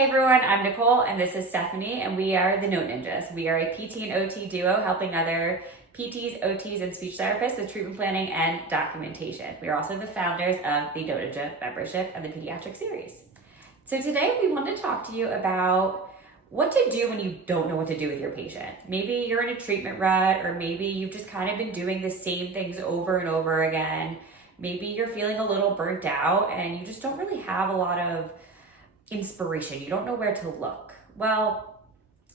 Hey everyone, I'm Nicole and this is Stephanie and we are the Note Ninjas. We are a PT and OT duo helping other PTs, OTs, and speech therapists with treatment planning and documentation. We are also the founders of the Note Ninja membership and the pediatric series. So today we want to talk to you about what to do when you don't know what to do with your patient. Maybe you're in a treatment rut, or maybe you've just kind of been doing the same things over and over again. Maybe you're feeling a little burnt out and you just don't really have a lot of inspiration. You don't know where to look. Well,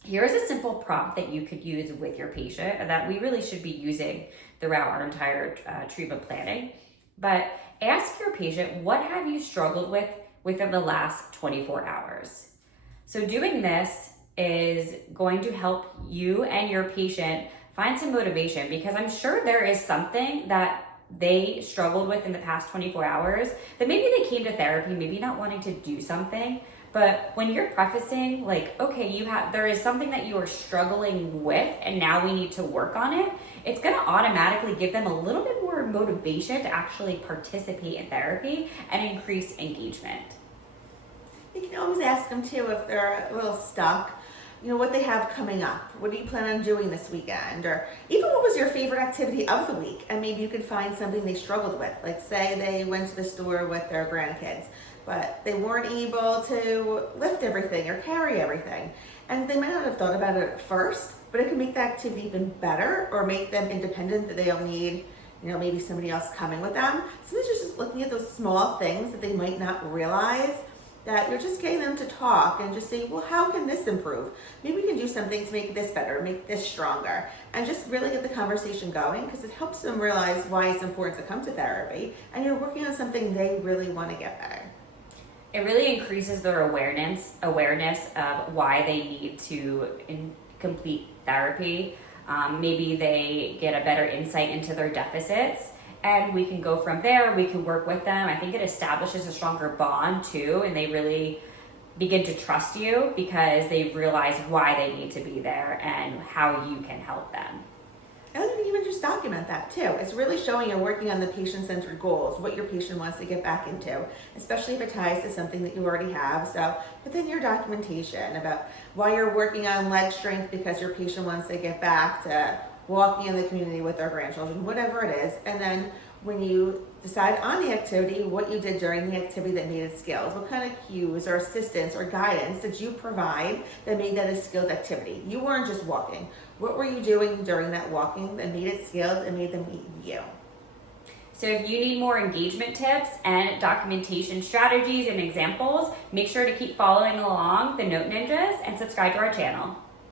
here's a simple prompt that you could use with your patient and that we really should be using throughout our entire treatment planning. But ask your patient, what have you struggled with within the last 24 hours? So doing this is going to help you and your patient find some motivation, because I'm sure there is something that they struggled with in the past 24 hours that maybe they came to therapy, maybe not wanting to do something. But when you're prefacing like, okay, there is something that you are struggling with and now we need to work on it, it's going to automatically give them a little bit more motivation to actually participate in therapy and increase engagement. You can always ask them too, if they're a little stuck, what they have coming up. What do you plan on doing this weekend? Or even what was your favorite activity of the week? And maybe you could find something they struggled with. Like say they went to the store with their grandkids, but they weren't able to lift everything or carry everything. And they might not have thought about it at first, but it can make the activity even better or make them independent, that they don't need maybe somebody else coming with them. Sometimes you're just looking at those small things that they might not realize, that you're just getting them to talk and just say, well, how can this improve? Maybe we can do something to make this better, make this stronger, and just really get the conversation going, because it helps them realize why it's important to come to therapy, and you're working on something they really want to get better. It really increases their awareness of why they need to complete therapy. Maybe they get a better insight into their deficits, and we can go from there. We can work with them. I think it establishes a stronger bond too, and they really begin to trust you because they realize why they need to be there and how you can help them. And you can even just document that too. It's really showing you're working on the patient-centered goals, what your patient wants to get back into, especially if it ties to something that you already have. So put in your documentation about why you're working on leg strength because your patient wants to get back to walking in the community with their grandchildren, whatever it is. And then when you decide on the activity, what you did during the activity that made it skills, what kind of cues or assistance or guidance did you provide that made that a skilled activity? You weren't just walking. What were you doing during that walking that made it skilled and made them meet you? So if you need more engagement tips and documentation strategies and examples, make sure to keep following along the Note Ninjas and subscribe to our channel.